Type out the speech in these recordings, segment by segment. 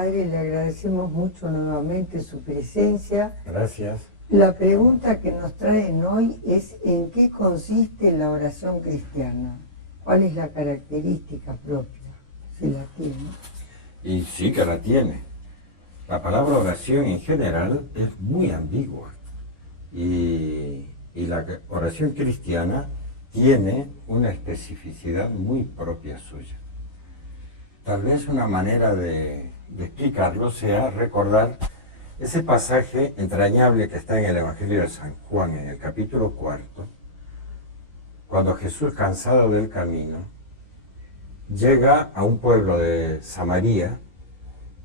Padre, le agradecemos mucho nuevamente su presencia. Gracias. La pregunta que nos traen hoy es ¿en qué consiste la oración cristiana? ¿Cuál es la característica propia? Si la tiene. Y sí que la tiene. La palabra oración en general es muy ambigua. Y la oración cristiana tiene una especificidad muy propia suya. Tal vez una manera de explicarlo sea recordar ese pasaje entrañable que está en el Evangelio de San Juan, en el capítulo 4, cuando Jesús, cansado del camino, llega a un pueblo de Samaria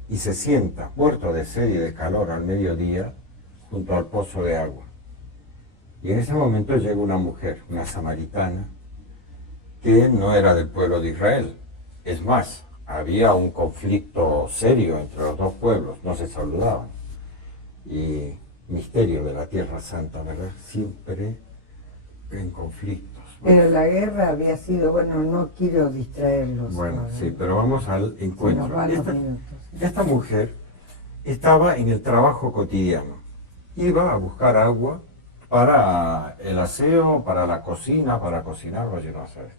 y se sienta, muerto de sed y de calor al mediodía, junto al pozo de agua. Y en ese momento llega una mujer, una samaritana, que no era del pueblo de Israel. Es más, había un conflicto serio entre los dos pueblos, no se saludaban. Y misterio de la Tierra Santa, ¿verdad? Siempre en conflictos. Pero la guerra había sido, bueno, no quiero distraerlos. Bueno, sí, pero vamos al encuentro. Sí, Esta mujer estaba en el trabajo cotidiano. Iba a buscar agua para el aseo, para la cocina, para cocinar, oye, no sabes.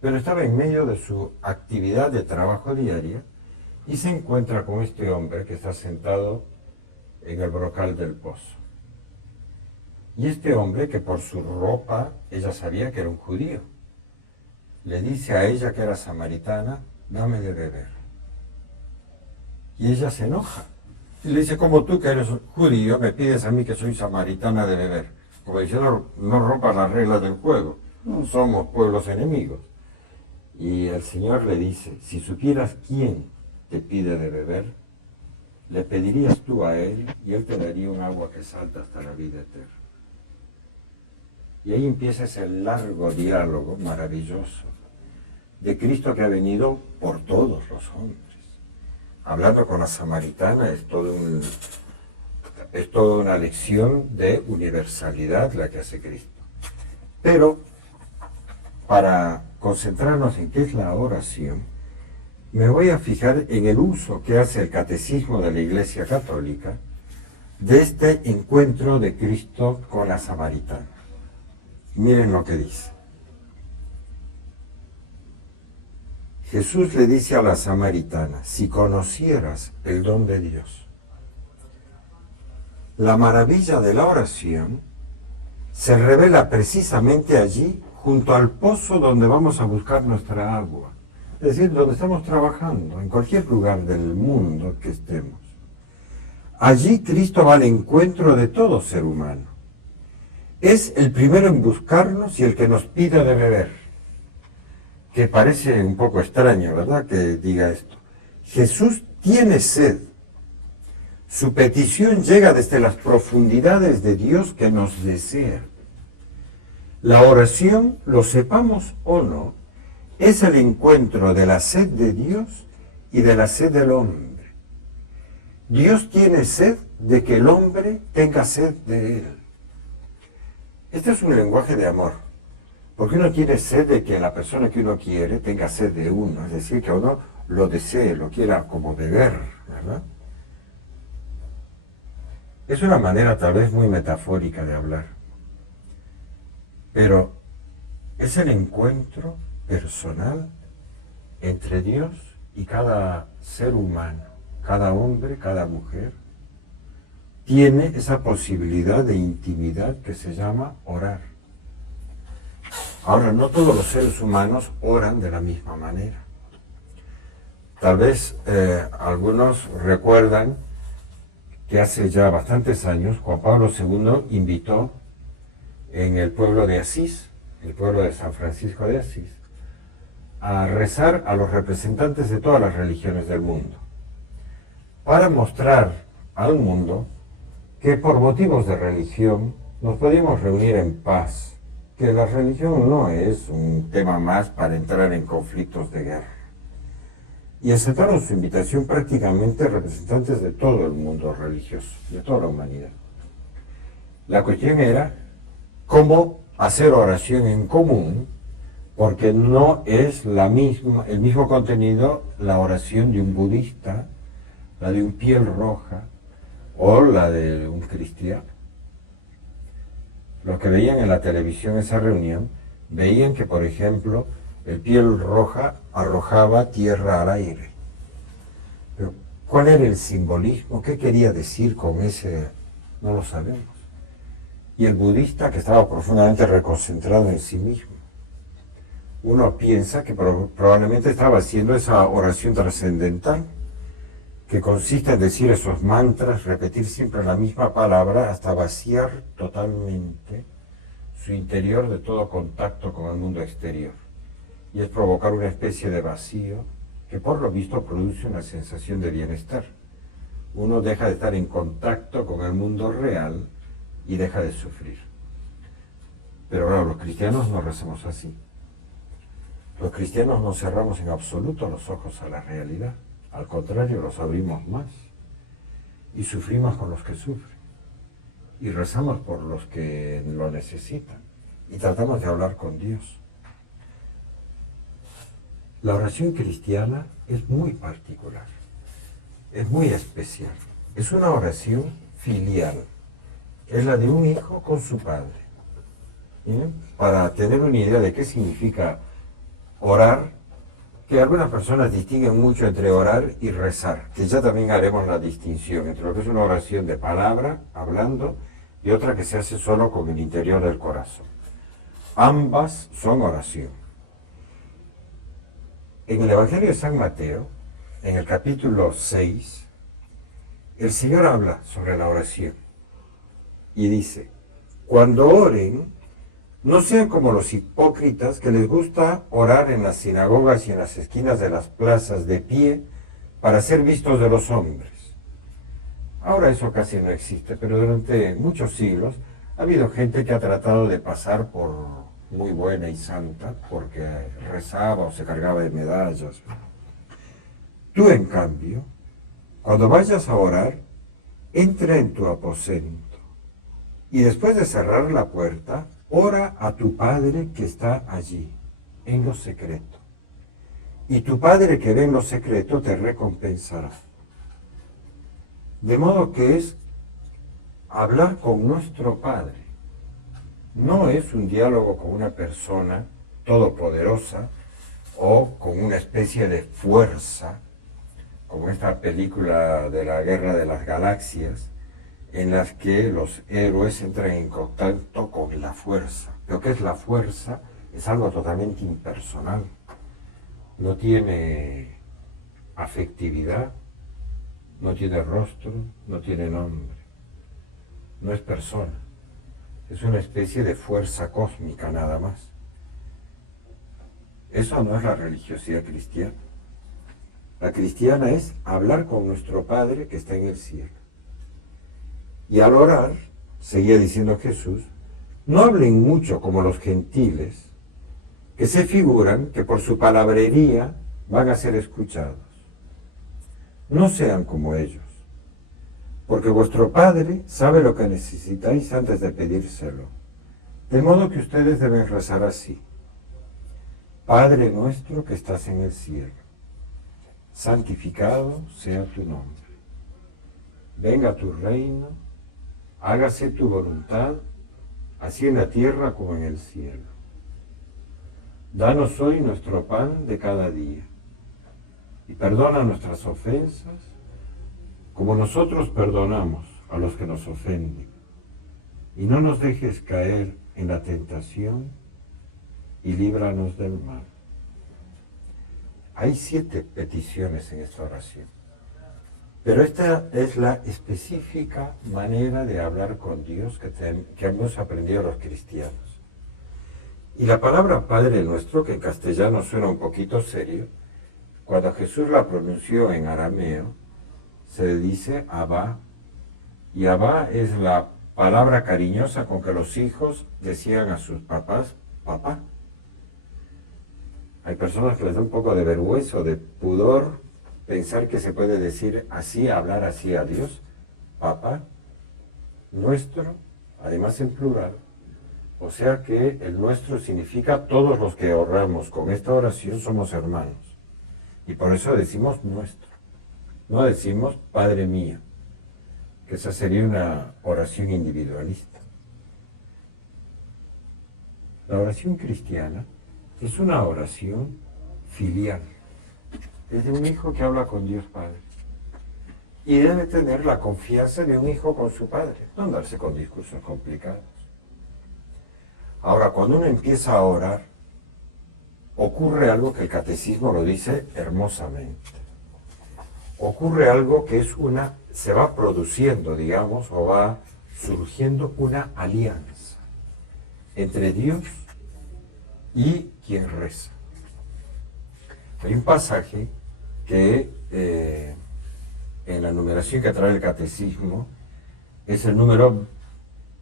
Pero estaba en medio de su actividad de trabajo diaria y se encuentra con este hombre que está sentado en el brocal del pozo. Y este hombre, que por su ropa ella sabía que era un judío, le dice a ella, que era samaritana, dame de beber. Y ella se enoja. Y le dice, como tú que eres judío, me pides a mí que soy samaritana de beber. Como diciendo, no rompas las reglas del juego, somos pueblos enemigos. Y el Señor le dice, si supieras quién te pide de beber, le pedirías tú a él y él te daría un agua que salta hasta la vida eterna. Y ahí empieza ese largo diálogo maravilloso de Cristo que ha venido por todos los hombres. Hablando con la samaritana es toda una lección de universalidad la que hace Cristo. Pero para concentrarnos en qué es la oración, me voy a fijar en el uso que hace el Catecismo de la Iglesia Católica de este encuentro de Cristo con la samaritana. Miren lo que dice. Jesús le dice a la samaritana, si conocieras el don de Dios. La maravilla de la oración se revela precisamente allí, junto al pozo donde vamos a buscar nuestra agua. Es decir, donde estamos trabajando, en cualquier lugar del mundo que estemos. Allí Cristo va al encuentro de todo ser humano. Es el primero en buscarnos y el que nos pide de beber. Que parece un poco extraño, ¿verdad?, que diga esto. Jesús tiene sed. Su petición llega desde las profundidades de Dios que nos desea. La oración, lo sepamos o no, es el encuentro de la sed de Dios y de la sed del hombre. Dios tiene sed de que el hombre tenga sed de él. Este es un lenguaje de amor, porque uno tiene sed de que la persona que uno quiere tenga sed de uno, es decir, que uno lo desee, lo quiera como beber, ¿verdad? Es una manera tal vez muy metafórica de hablar, pero es el encuentro personal entre Dios y cada ser humano, cada hombre, cada mujer, tiene esa posibilidad de intimidad que se llama orar. Ahora, no todos los seres humanos oran de la misma manera. Tal vez algunos recuerdan que hace ya bastantes años Juan Pablo II invitó en el pueblo de Asís, el pueblo de San Francisco de Asís, a rezar a los representantes de todas las religiones del mundo, para mostrar al mundo que por motivos de religión nos podemos reunir en paz, que la religión no es un tema más para entrar en conflictos de guerra. Y aceptaron su invitación prácticamente representantes de todo el mundo religioso, de toda la humanidad. La cuestión era cómo hacer oración en común, porque no es el mismo contenido la oración de un budista, la de un piel roja o la de un cristiano. Los que veían en la televisión esa reunión veían que, por ejemplo, el piel roja arrojaba tierra al aire. Pero, ¿cuál era el simbolismo? ¿Qué quería decir con ese? No lo sabemos. Y el budista, que estaba profundamente reconcentrado en sí mismo. Uno piensa que probablemente estaba haciendo esa oración trascendental, que consiste en decir esos mantras, repetir siempre la misma palabra hasta vaciar totalmente su interior de todo contacto con el mundo exterior. Y es provocar una especie de vacío que por lo visto produce una sensación de bienestar. Uno deja de estar en contacto con el mundo real y deja de sufrir. Pero claro, los cristianos no rezamos así. Los cristianos no cerramos en absoluto los ojos a la realidad. Al contrario, los abrimos más. Y sufrimos con los que sufren. Y rezamos por los que lo necesitan. Y tratamos de hablar con Dios. La oración cristiana es muy particular. Es muy especial. Es una oración filial. Es la de un hijo con su padre. ¿Bien? Para tener una idea de qué significa orar, que algunas personas distinguen mucho entre orar y rezar, que ya también haremos la distinción entre lo que es una oración de palabra, hablando, y otra que se hace solo con el interior del corazón. Ambas son oración. En el Evangelio de San Mateo, en el capítulo 6, el Señor habla sobre la oración y dice: cuando oren, no sean como los hipócritas que les gusta orar en las sinagogas y en las esquinas de las plazas de pie para ser vistos de los hombres. Ahora eso casi no existe, pero durante muchos siglos ha habido gente que ha tratado de pasar por muy buena y santa porque rezaba o se cargaba de medallas. Tú, en cambio, cuando vayas a orar, entra en tu aposento y después de cerrar la puerta, ora a tu Padre que está allí, en lo secreto. Y tu Padre que ve en lo secreto te recompensará. De modo que es hablar con nuestro Padre. No es un diálogo con una persona todopoderosa o con una especie de fuerza, como esta película de la Guerra de las Galaxias, en las que los héroes entran en contacto con la fuerza. Lo que es la fuerza es algo totalmente impersonal. No tiene afectividad, no tiene rostro, no tiene nombre. No es persona. Es una especie de fuerza cósmica nada más. Eso no es la religiosidad cristiana. La cristiana es hablar con nuestro Padre que está en el cielo. Y al orar, seguía diciendo Jesús, no hablen mucho como los gentiles, que se figuran que por su palabrería van a ser escuchados. No sean como ellos, porque vuestro Padre sabe lo que necesitáis antes de pedírselo. De modo que ustedes deben rezar así: Padre nuestro que estás en el cielo, santificado sea tu nombre. Venga tu reino, hágase tu voluntad, así en la tierra como en el cielo. Danos hoy nuestro pan de cada día, y perdona nuestras ofensas, como nosotros perdonamos a los que nos ofenden. Y no nos dejes caer en la tentación, y líbranos del mal. Hay 7 peticiones en esta oración. Pero esta es la específica manera de hablar con Dios que hemos aprendido los cristianos. Y la palabra Padre Nuestro, que en castellano suena un poquito serio, cuando Jesús la pronunció en arameo, se dice Abba, y Abba es la palabra cariñosa con que los hijos decían a sus papás, papá. Hay personas que les da un poco de vergüenza o de pudor pensar que se puede decir así, hablar así a Dios, papá, nuestro, además en plural. O sea que el nuestro significa todos los que oramos con esta oración somos hermanos. Y por eso decimos nuestro. no decimos Padre mío, que esa sería una oración individualista. La oración cristiana es una oración filial. Es de un hijo que habla con Dios Padre. Y debe tener la confianza de un hijo con su padre, no andarse con discursos complicados. Ahora, cuando uno empieza a orar, ocurre algo que el catecismo lo dice hermosamente. Ocurre algo que es se va produciendo, digamos, o va surgiendo una alianza entre Dios y quien reza. Hay un pasaje que en la numeración que trae el catecismo es el número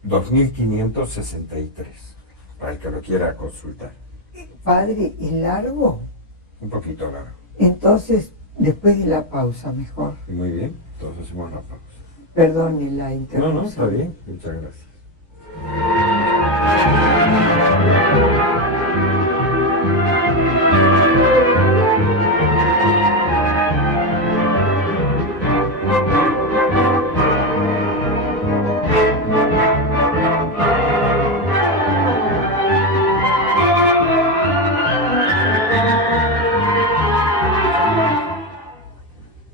2563, para el que lo quiera consultar. Padre, ¿es largo? Un poquito largo. Entonces, después de la pausa, mejor. Muy bien, entonces hacemos la pausa. Perdone la interrupción. No, está bien, muchas gracias.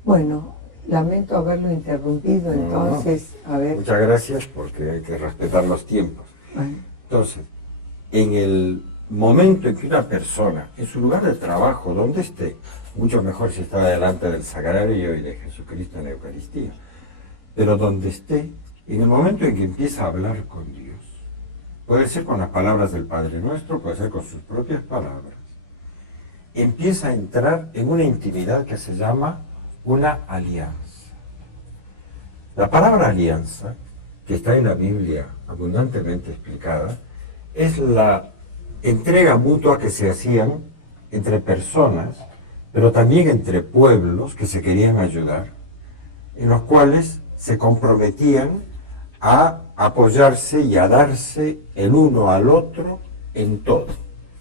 Bueno, lamento haberlo interrumpido, entonces, a ver. Muchas gracias, porque hay que respetar los tiempos. Bueno. Entonces, en el momento en que una persona, en su lugar de trabajo, donde esté, mucho mejor si está delante del sagrario y de Jesucristo en la Eucaristía, pero donde esté, en el momento en que empieza a hablar con Dios, puede ser con las palabras del Padre Nuestro, puede ser con sus propias palabras, empieza a entrar en una intimidad que se llama una alianza. La palabra alianza, que está en la Biblia abundantemente explicada, es la entrega mutua que se hacían entre personas, pero también entre pueblos que se querían ayudar, en los cuales se comprometían a apoyarse y a darse el uno al otro en todo.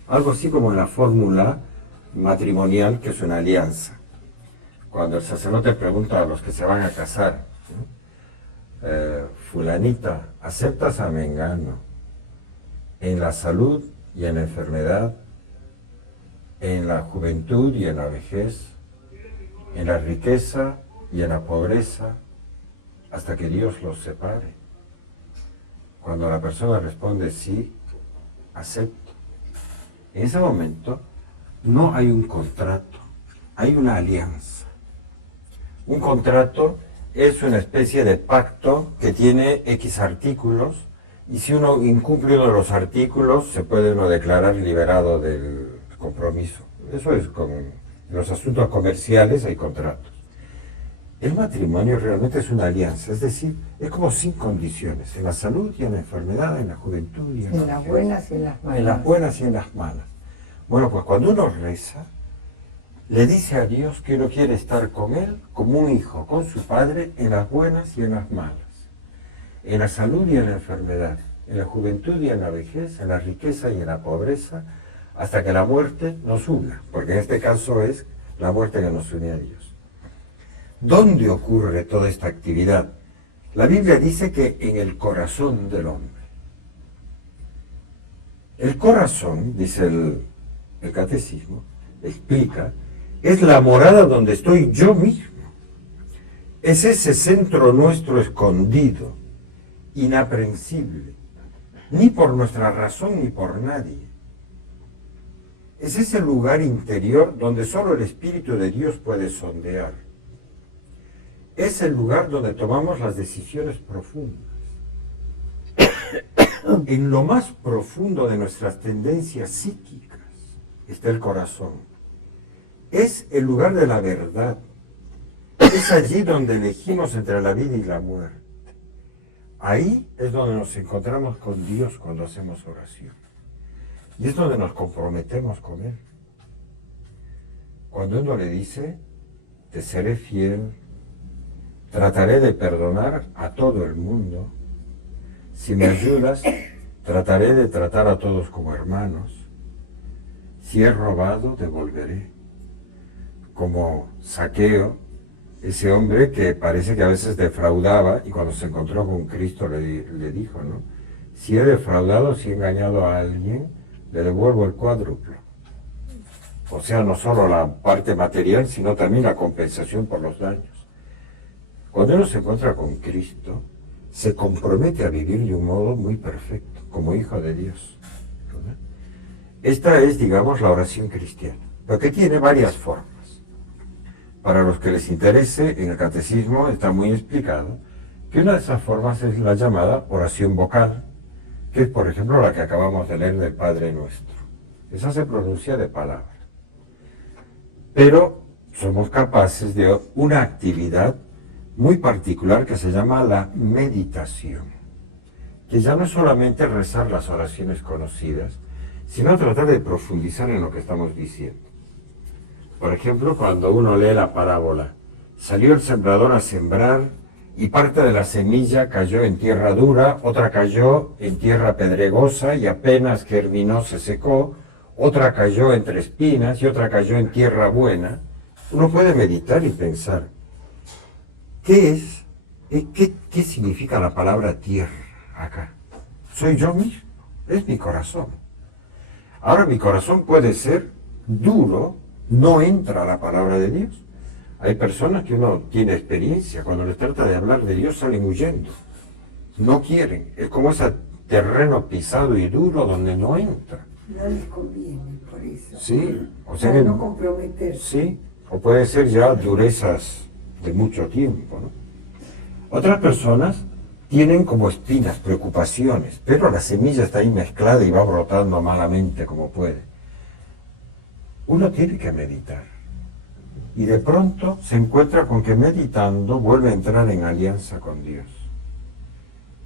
Algo así como la fórmula matrimonial, que es una alianza. Cuando el sacerdote pregunta a los que se van a casar, fulanita, ¿aceptas a Mengano en la salud y en la enfermedad, en la juventud y en la vejez, en la riqueza y en la pobreza, hasta que Dios los separe? Cuando la persona responde sí, acepto, en ese momento no hay un contrato, hay una alianza. Un contrato es una especie de pacto que tiene X artículos, y si uno incumple uno de los artículos, se puede uno declarar liberado del compromiso. Eso es como en los asuntos comerciales hay contratos. El matrimonio realmente es una alianza, es decir, es como sin condiciones, en la salud y en la enfermedad, en la juventud y en las buenas y en las malas. En las buenas y en las malas. Bueno, pues cuando uno reza, le dice a Dios que uno quiere estar con Él como un hijo, con su padre, en las buenas y en las malas, en la salud y en la enfermedad, en la juventud y en la vejez, en la riqueza y en la pobreza, hasta que la muerte nos una, porque en este caso es la muerte que nos une a Dios. ¿Dónde ocurre toda esta actividad? La Biblia dice que en el corazón del hombre. El corazón, dice el catecismo, explica, es la morada donde estoy yo mismo. Es ese centro nuestro escondido, inaprensible, ni por nuestra razón ni por nadie. Es ese lugar interior donde solo el Espíritu de Dios puede sondear. Es el lugar donde tomamos las decisiones profundas. En lo más profundo de nuestras tendencias psíquicas está el corazón. Es el lugar de la verdad. Es allí donde elegimos entre la vida y la muerte. Ahí es donde nos encontramos con Dios cuando hacemos oración. Y es donde nos comprometemos con Él. Cuando uno le dice, te seré fiel, trataré de perdonar a todo el mundo, si me ayudas, trataré de tratar a todos como hermanos, si he robado, devolveré. Como Zaqueo, ese hombre que parece que a veces defraudaba y cuando se encontró con Cristo le dijo, ¿no? Si he defraudado, si he engañado a alguien, le devuelvo el cuádruplo. O sea, no solo la parte material, sino también la compensación por los daños. Cuando uno se encuentra con Cristo, se compromete a vivir de un modo muy perfecto, como hijo de Dios. ¿Verdad? Esta es, digamos, la oración cristiana, pero que tiene varias formas. Para los que les interese, en el catecismo está muy explicado que una de esas formas es la llamada oración vocal, que es, por ejemplo, la que acabamos de leer del Padre Nuestro. Esa se pronuncia de palabra. Pero somos capaces de una actividad muy particular que se llama la meditación, que ya no es solamente rezar las oraciones conocidas, sino tratar de profundizar en lo que estamos diciendo. Por ejemplo, cuando uno lee la parábola, salió el sembrador a sembrar y parte de la semilla cayó en tierra dura, otra cayó en tierra pedregosa y apenas germinó se secó, otra cayó entre espinas y otra cayó en tierra buena. Uno puede meditar y pensar, ¿qué significa la palabra tierra acá? Soy yo mismo, es mi corazón. Ahora mi corazón puede ser duro, no entra la palabra de Dios. Hay personas que uno tiene experiencia, cuando les trata de hablar de Dios salen huyendo, no quieren, es como ese terreno pisado y duro donde no entra. No les conviene, por eso. Sí, o sea para que, no comprometerse. sí, o puede ser ya durezas de mucho tiempo, ¿no? Otras personas tienen como espinas, preocupaciones, pero la semilla está ahí mezclada y va brotando malamente como puede. Uno tiene que meditar. Y de pronto se encuentra con que meditando vuelve a entrar en alianza con Dios.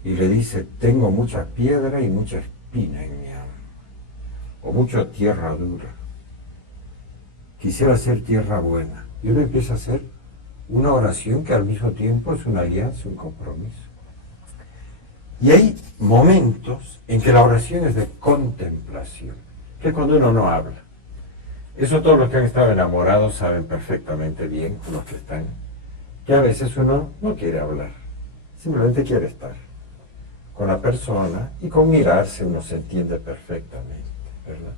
Y le dice, tengo mucha piedra y mucha espina en mi alma. O mucha tierra dura. Quisiera ser tierra buena. Y uno empieza a hacer una oración que al mismo tiempo es una alianza, un compromiso. Y hay momentos en que la oración es de contemplación, que es cuando uno no habla. Eso todos los que han estado enamorados saben perfectamente bien, los que están, que a veces uno no quiere hablar, simplemente quiere estar con la persona y con mirarse uno se entiende perfectamente, ¿verdad?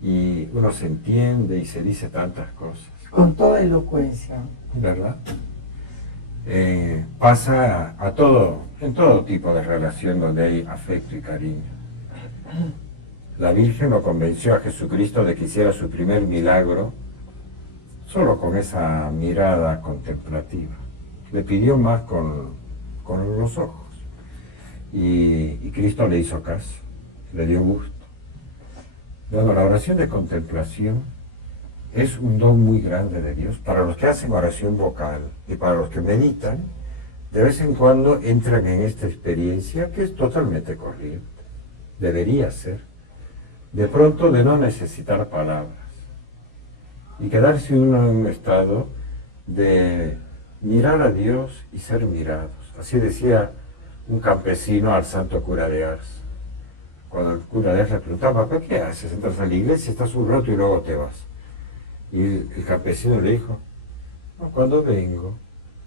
Y uno se entiende y se dice tantas cosas. Con toda elocuencia. ¿Verdad? Pasa en todo tipo de relación donde hay afecto y cariño. La Virgen lo convenció a Jesucristo de que hiciera su primer milagro solo con esa mirada contemplativa. Le pidió más con los ojos. Y Cristo le hizo caso, le dio gusto. Bueno, la oración de contemplación es un don muy grande de Dios. Para los que hacen oración vocal y para los que meditan, de vez en cuando entran en esta experiencia que es totalmente corriente. Debería ser. De pronto de no necesitar palabras. Y quedarse uno en un estado de mirar a Dios y ser mirados. Así decía un campesino al santo cura de Ars. Cuando el cura de Ars le preguntaba, ¿pero qué haces? Entras a la iglesia, estás un rato y luego te vas. Y el campesino le dijo, no, cuando vengo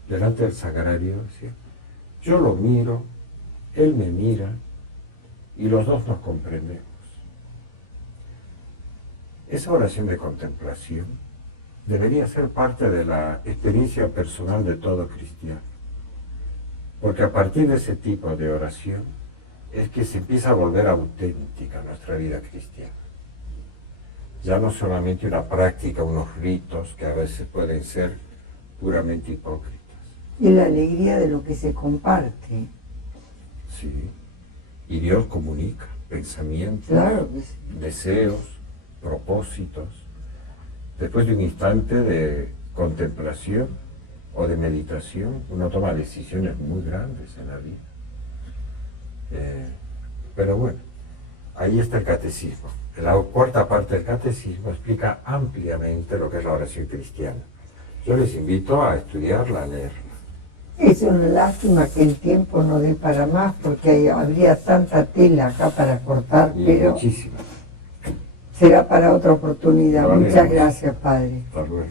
delante del sagrario, decía, yo lo miro, él me mira y los dos nos comprendemos. Esa oración de contemplación debería ser parte de la experiencia personal de todo cristiano. Porque a partir de ese tipo de oración es que se empieza a volver auténtica nuestra vida cristiana. Ya no solamente una práctica, unos ritos que a veces pueden ser puramente hipócritas. Y la alegría de lo que se comparte. Sí. Y Dios comunica pensamientos, Claro que sí. deseos, propósitos. Después de un instante de contemplación o de meditación, uno toma decisiones muy grandes en la vida. Pero bueno, ahí está el catecismo. La cuarta parte del catecismo explica ampliamente lo que es la oración cristiana. Yo les invito a estudiarla, a leerla. Es una lástima que el tiempo no dé para más, porque habría tanta tela acá para cortar, Y pero muchísimas. será para otra oportunidad. Vale. Muchas gracias, Padre. Hasta luego.